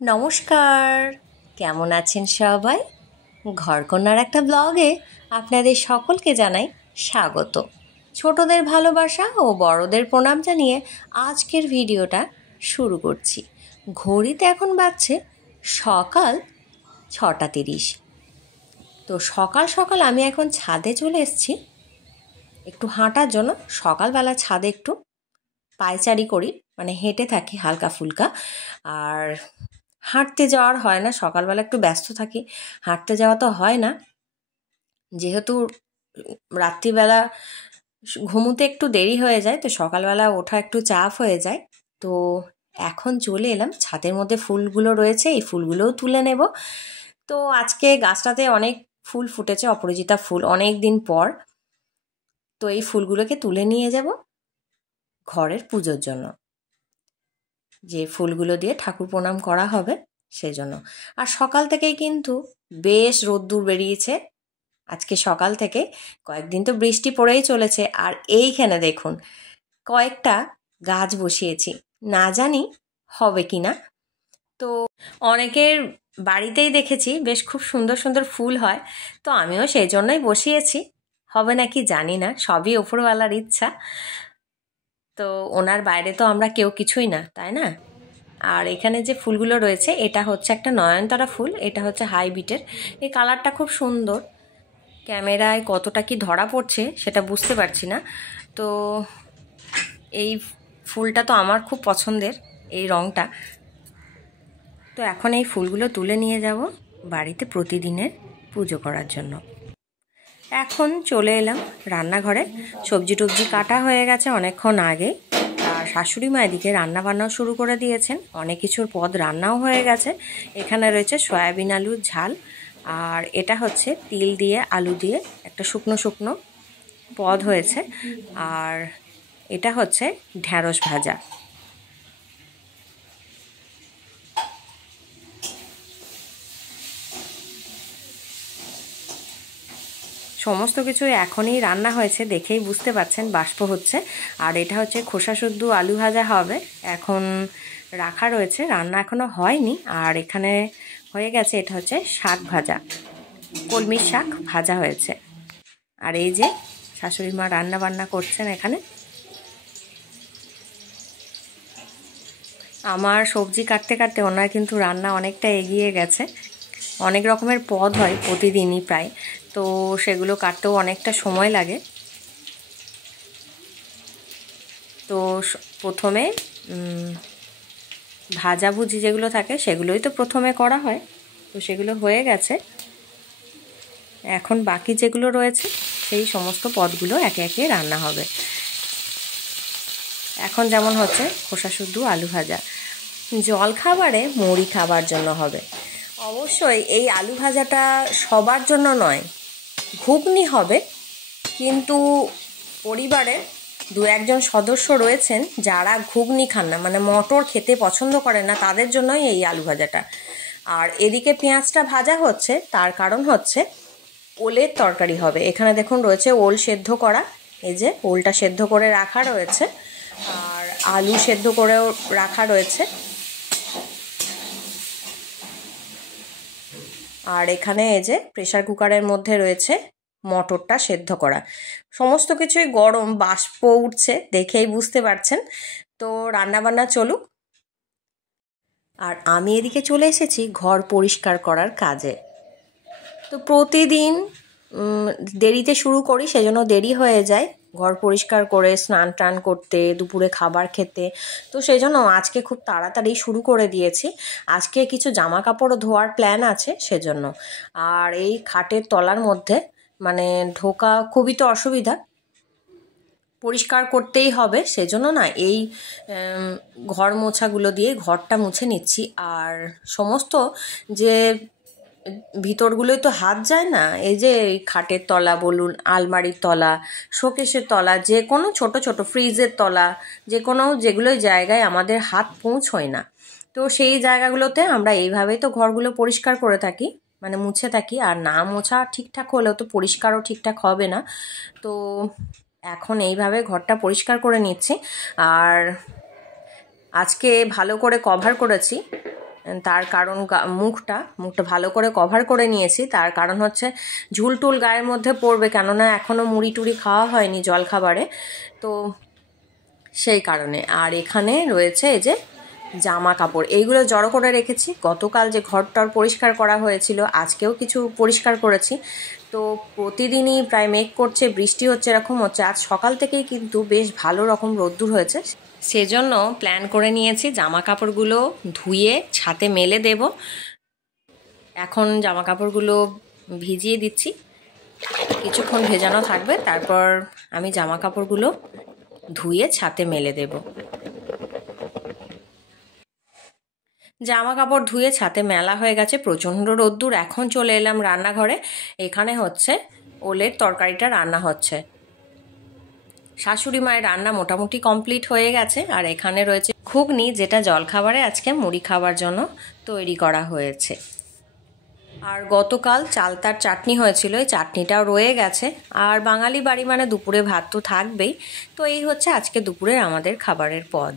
নমস্কার, কেমন আছেন সবাই? ঘরকন্যার একটা ব্লগে আপনাদের সকলকে জানাই স্বাগত। ছোটদের ভালোবাসা ও বড়দের প্রণাম জানিয়ে আজকের ভিডিওটা শুরু করছি। ঘড়িতে এখন বাজছে সকাল 6:30। তো সকাল সকাল আমি এখন ছাদে চলে এসেছি একটু হাঁটার জন্য। সকালবেলা ছাদে একটু পায়চারি করি, মানে হেঁটে থাকি হালকা ফুলকা। আর হাঁটতে যাওয়ার হয় না, সকালবেলা একটু ব্যস্ত থাকি, হাঁটতে যাওয়া তো হয় না, যেহেতু রাত্রিবেলা ঘুমোতে একটু দেরি হয়ে যায়, তো সকালবেলা ওঠা একটু চাপ হয়ে যায়। তো এখন চলে এলাম ছাদের মধ্যে, ফুলগুলো রয়েছে, এই ফুলগুলোও তুলে নেব। তো আজকে গাছটাতে অনেক ফুল ফুটেছে, অপরাজিতা ফুল, অনেক দিন পর। তো এই ফুলগুলোকে তুলে নিয়ে যাব ঘরের পুজোর জন্য, যে ফুলগুলো দিয়ে ঠাকুর প্রণাম করা হবে সেজন্য। আর সকাল থেকেই কিন্তু বেশ রোদ্দুর বেরিয়েছে আজকে। সকাল থেকে কয়েকদিন তো বৃষ্টি পড়েই চলেছে। আর এইখানে দেখুন কয়েকটা গাছ বসিয়েছি, না জানি হবে কি না। তো অনেকের বাড়িতেই দেখেছি বেশ খুব সুন্দর সুন্দর ফুল হয়, তো আমিও সেই জন্যই বসিয়েছি। হবে নাকি জানি না, সবই ওপরওয়ালার ইচ্ছা। তো ওনার বাইরে তো আমরা কেউ কিছুই না, তাই না? আর এখানে যে ফুলগুলো রয়েছে, এটা হচ্ছে একটা নয়নতারা ফুল, এটা হচ্ছে হাইব্রিডের। এই কালারটা খুব সুন্দর, ক্যামেরায় কতটা কি ধরা পড়ছে সেটা বুঝতে পারছি না। তো এই ফুলটা তো আমার খুব পছন্দের, এই রঙটা। তো এখন এই ফুলগুলো তুলে নিয়ে যাব বাড়িতে প্রতিদিনের পুজো করার জন্য। এখন চলে এলাম রান্নাঘরে। সবজি টবজি কাটা হয়ে গেছে অনেকক্ষণ আগে। আর শাশুড়ি মা এদিকে রান্না বান্নাও শুরু করে দিয়েছেন, অনেক কিছুর পদ রান্নাও হয়ে গেছে। এখানে রয়েছে সয়াবিন আলুর ঝাল, আর এটা হচ্ছে তিল দিয়ে আলু দিয়ে একটা শুকনো শুকনো পদ হয়েছে। আর এটা হচ্ছে ঢ্যাঁড়স ভাজা। সমস্ত কিছু এখনই রান্না হয়েছে, দেখেই বুঝতে পারছেন বাষ্প হচ্ছে। আর এটা হচ্ছে খোসা শুদ্ধ আলু ভাজা হবে, এখন রাখা রয়েছে, রান্না এখনো হয়নি। আর এখানে হয়ে গেছে, এটা হচ্ছে শাক ভাজা, কলমির শাক ভাজা হয়েছে। আর এই যে শাশুড়ি মা রান্না বান্না করছেন এখানে। আমার সবজি কাটতে কাটতে ওনার কিন্তু রান্না অনেকটা এগিয়ে গেছে। অনেক রকমের পদ হয় প্রতিদিনই প্রায়, তো সেগুলো কাটতেও অনেকটা সময় লাগে। তো প্রথমে ভাজাভুজি যেগুলো থাকে সেগুলোই তো প্রথমে করা হয়, তো সেগুলো হয়ে গেছে। এখন বাকি যেগুলো রয়েছে সেই সমস্ত পদগুলো একে একে রান্না হবে। এখন যেমন হচ্ছে খোসা শুদ্ধ আলু ভাজা, জল খাবারে মুড়ি খাবার জন্য হবে। অবশ্যই এই আলু ভাজাটা সবার জন্য নয়, ঘুগনি হবে, কিন্তু পরিবারের দু একজন সদস্য রয়েছেন যারা ঘুগনি খান না, মানে মটর খেতে পছন্দ করেন না, তাদের জন্যই এই আলু ভাজাটা। আর এদিকে পেঁয়াজটা ভাজা হচ্ছে, তার কারণ হচ্ছে ওলের তরকারি হবে। এখানে দেখুন রয়েছে ওল সেদ্ধ করা, এই যে ওলটা সেদ্ধ করে রাখা রয়েছে, আর আলু সেদ্ধ করেও রাখা রয়েছে। আর এখানে এই যে প্রেসার কুকারের মধ্যে রয়েছে মটরটা সেদ্ধ করা। সমস্ত কিছুই গরম, বাষ্প উঠছে, দেখেই বুঝতে পারছেন। তো রান্নাবান্না চলুক। আর আমি এদিকে চলে এসেছি ঘর পরিষ্কার করার কাজে। তো প্রতিদিন দেরিতে শুরু করি, সেজন্য দেরি হয়ে যায় ঘর পরিষ্কার করে স্নান টান করতে, দুপুরে খাবার খেতে। তো সেই জন্য আজকে খুব তাড়াতাড়ি শুরু করে দিয়েছি। আজকে কিছু জামা কাপড়ও ধোয়ার প্ল্যান আছে সেজন্য। আর এই খাটের তলার মধ্যে মানে ঢোকা খুবই তো অসুবিধা, পরিষ্কার করতেই হবে, সেজন্য না এই ঘর মোছাগুলো দিয়ে ঘরটা মুছে নিচ্ছি। আর সমস্ত যে ভিতরগুলোই তো হাত যায় না, এই যে খাটের তলা বলুন, আলমারির তলা, শোকেসের তলা, যে কোনো ছোট ছোট ফ্রিজের তলা, যে কোনো যেগুলো জায়গায় আমাদের হাত পৌঁছয় না, তো সেই জায়গাগুলোতে আমরা এইভাবেই তো ঘরগুলো পরিষ্কার করে থাকি, মানে মুছে থাকি। আর না মোছা ঠিকঠাক হলেও তো পরিষ্কারও ঠিকঠাক হবে না। তো এখন এইভাবে ঘরটা পরিষ্কার করে নিচ্ছি। আর আজকে ভালো করে কভার করেছি, তার কারণ মুখটা ভালো করে কভার করে নিয়েছি, তার কারণ হচ্ছে ঝুলটুল গায়ের মধ্যে পড়বে, কেননা এখনও মুড়ি টুড়ি খাওয়া হয়নি জলখাবারে, তো সেই কারণে। আর এখানে রয়েছে এই যে জামা কাপড়, এইগুলো জড়ো করে রেখেছি। গতকাল যে ঘরটর পরিষ্কার করা হয়েছিল, আজকেও কিছু পরিষ্কার করেছি। তো প্রতিদিনই প্রায় মেঘ করছে, বৃষ্টি হচ্ছে, এরকম হচ্ছে। আজ সকাল থেকেই কিন্তু বেশ ভালো রকম রোদ্দুর হয়েছে, সেজন্য প্ল্যান করে নিয়েছি জামা কাপড়গুলো ধুয়ে ছাদে মেলে দেব। এখন জামা কাপড়গুলো ভিজিয়ে দিচ্ছি, কিছুক্ষণ ভেজানো থাকবে, তারপর আমি জামা কাপড়গুলো ধুয়ে ছাদে মেলে দেব। জামা কাপড় ধুয়ে ছাদে মেলা হয়ে গেছে, প্রচণ্ড রোদ্দুর। এখন চলে এলাম রান্নাঘরে। এখানে হচ্ছে ওলের তরকারিটা রান্না হচ্ছে। শাশুড়ি মায়ের রান্না মোটামুটি কমপ্লিট হয়ে গেছে। আর এখানে রয়েছে ঘুগনি, যেটা জলখাবারে আজকে মুড়ি খাবার জন্য তৈরি করা হয়েছে। আর গতকাল চালতার চাটনি হয়েছিল, এই চাটনিটাও রয়ে গেছে। আর বাঙালি বাড়ি মানে দুপুরে ভাত তো থাকবেই। তো এই হচ্ছে আজকে দুপুরের আমাদের খাবারের পদ।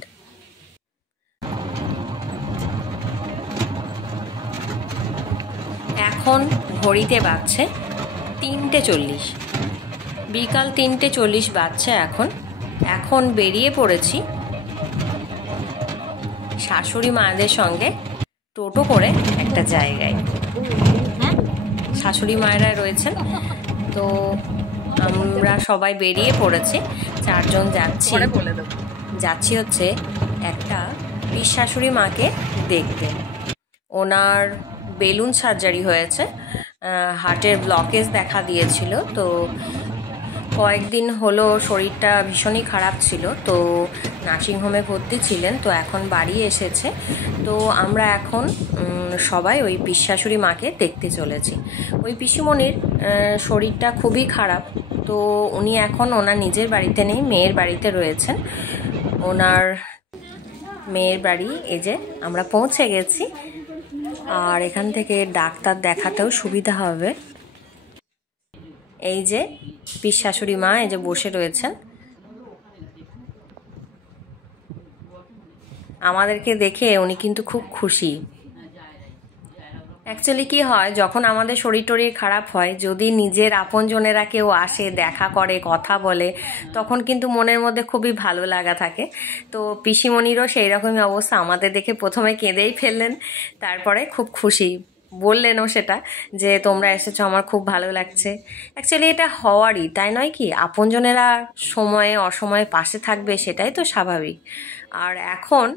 এখন ঘড়িতে বাজছে 3:40, বিকাল 3:40 বাজছে এখন বেরিয়ে পড়েছি শাশুড়ি মায়েদের সঙ্গে টোটো করে একটা জায়গায়। শাশুড়ি মায়েরা রয়েছেন, তো আমরা সবাই বেরিয়ে পড়েছি, 4 জন যাচ্ছি হচ্ছে একটা পিস শাশুড়ি মাকে দেখতে। ওনার বেলুন সার্জারি হয়েছে, হার্টের ব্লকেজ দেখা দিয়েছিল। তো কয়েকদিন হলো শরীরটা ভীষণই খারাপ ছিল, তো নার্সিংহোমে ভর্তি ছিলেন। তো এখন বাড়ি এসেছে। তো আমরা এখন সবাই ওই পিস শাশুড়ি মাকে দেখতে চলেছি। ওই পিসিমণির শরীরটা খুবই খারাপ, তো উনি এখন ওনার নিজের বাড়িতে নেই, মেয়ের বাড়িতে রয়েছেন। ওনার মেয়ের বাড়ি এই যে আমরা পৌঁছে গেছি। আর এখান থেকে ডাক্তার দেখাতেও সুবিধা হবে। এই যে পিস শাশুড়ি মা এই যে বসে রয়েছেন, আমাদেরকে দেখে উনি কিন্তু খুব খুশি। অ্যাকচুয়ালি কি হয়, যখন আমাদের শরীর টরীর খারাপ হয়, যদি নিজের আপনজনেরা কেউ আসে, দেখা করে, কথা বলে, তখন কিন্তু মনের মধ্যে খুবই ভালো লাগা থাকে। তো পিসিমণিরও সেই রকমই অবস্থা, আমাদের দেখে প্রথমে কেঁদেই ফেললেন, তারপরে খুব খুশি বললেনও সেটা, যে তোমরা এসেছো, আমার খুব ভালো লাগছে। অ্যাকচুয়ালি এটা হওয়ারই, তাই নয় কি? আপনজনেরা সময়ে অসময়ে পাশে থাকবে, সেটাই তো স্বাভাবিক। আর এখন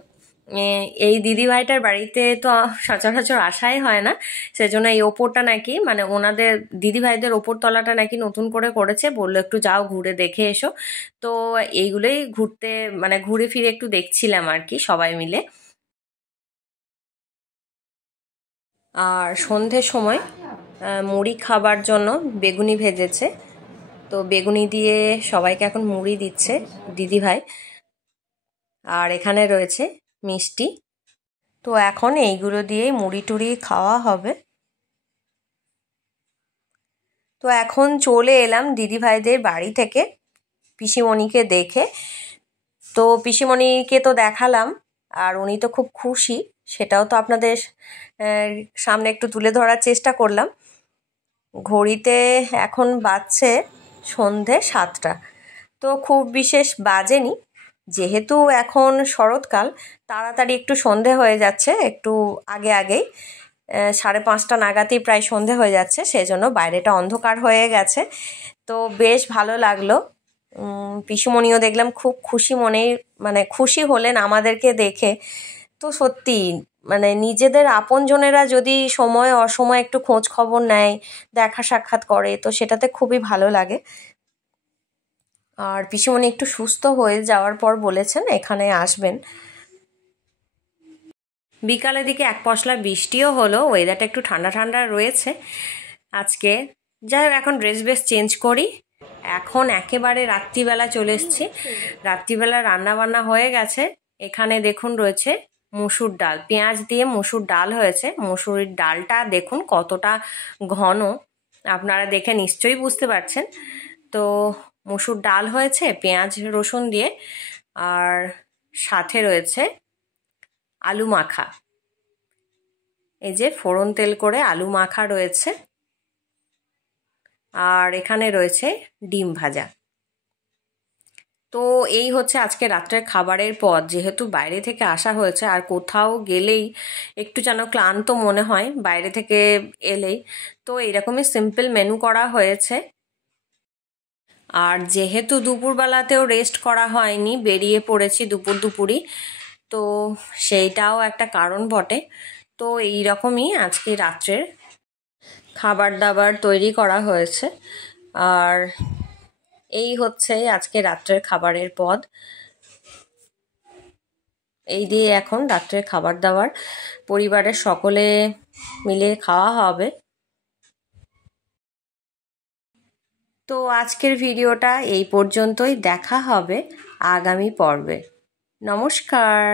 এই দিদিভাইটার বাড়িতে তো সচরাচর আসাই হয় না, সেজন্য এই ওপরটা নাকি, মানে ওনাদের দিদিভাইদের ওপর তলাটা নাকি নতুন করে করেছে, বললো একটু যাও ঘুরে দেখে এসো। তো এইগুলোই ঘুরতে, মানে ঘুরে ফিরে একটু দেখছিলাম আর কি সবাই মিলে। আর সন্ধ্যের সময় মুড়ি খাবার জন্য বেগুনি ভেজেছে, তো বেগুনি দিয়ে সবাইকে এখন মুড়ি দিচ্ছে দিদিভাই। আর এখানে রয়েছে মিষ্টি, তো এখন এইগুলো দিয়েই মুড়ি টুড়ি খাওয়া হবে। তো এখন চলে এলাম দিদিভাইদের বাড়ি থেকে পিসিমণিকে দেখে। তো পিসিমণিকে তো দেখালাম, আর উনি তো খুব খুশি, সেটাও তো আপনাদের সামনে একটু তুলে ধরার চেষ্টা করলাম। ঘড়িতে এখন বাজছে সন্ধে 7টা, তো খুব বিশেষ বাজেনি, যেহেতু এখন শরৎকাল, তাড়াতাড়ি একটু সন্ধে হয়ে যাচ্ছে, একটু আগেই 5:30 নাগাদই প্রায় সন্ধে হয়ে যাচ্ছে, সেজন্য বাইরেটা অন্ধকার হয়ে গেছে। তো বেশ ভালো লাগলো। পিসুমণিও দেখলাম খুব খুশি মনে, মানে খুশি হলেন আমাদেরকে দেখে। তো সত্যি, মানে নিজেদের আপনজনেরা যদি সময় অসময়ে একটু খোঁজ খবর নেয়, দেখা সাক্ষাৎ করে, তো সেটাতে খুবই ভালো লাগে। আর পিসিমণি একটু সুস্থ হয়ে যাওয়ার পর বলেছেন এখানে আসবেন। বিকালের দিকে এক পশলা বৃষ্টিও হলো, ওয়েদারটা একটু ঠান্ডা ঠান্ডা রয়েছে আজকে। যাই হোক, এখন ড্রেস বেস চেঞ্জ করি। এখন একেবারে রাত্রিবেলা চলে এসেছি। রাত্রিবেলা রান্না বান্না হয়ে গেছে। এখানে দেখুন রয়েছে মসুর ডাল, পেঁয়াজ দিয়ে মসুর ডাল হয়েছে। মসুরির ডালটা দেখুন কতটা ঘন, আপনারা দেখে নিশ্চয়ই বুঝতে পারছেন। তো মসুর ডাল হয়েছে পেঁয়াজ রসুন দিয়ে, আর সাথে রয়েছে আলু মাখা। এই যে ফোড়ন তেল করে আলু মাখা রয়েছে, আর এখানে রয়েছে ডিম ভাজা। তো এই হচ্ছে আজকে রাত্রের খাবারের পদ। যেহেতু বাইরে থেকে আসা হয়েছে, আর কোথাও গেলেই একটু যেন ক্লান্ত মনে হয় বাইরে থেকে এলেই, তো এইরকমই সিম্পল মেনু করা হয়েছে। আর যেহেতু দুপুরবেলাতেও রেস্ট করা হয়নি, বেরিয়ে পড়েছি দুপুরই, তো সেইটাও একটা কারণ বটে। তো এই রকমই আজকে রাত্রের খাবার দাবার তৈরি করা হয়েছে। আর এই হচ্ছে আজকে রাত্রের খাবারের পদ। এই দিয়ে এখন রাত্রের খাবার দাবার পরিবারের সকলে মিলে খাওয়া হবে। তো আজকের ভিডিওটা এই পর্যন্তই। দেখা হবে আগামী পর্বে। নমস্কার।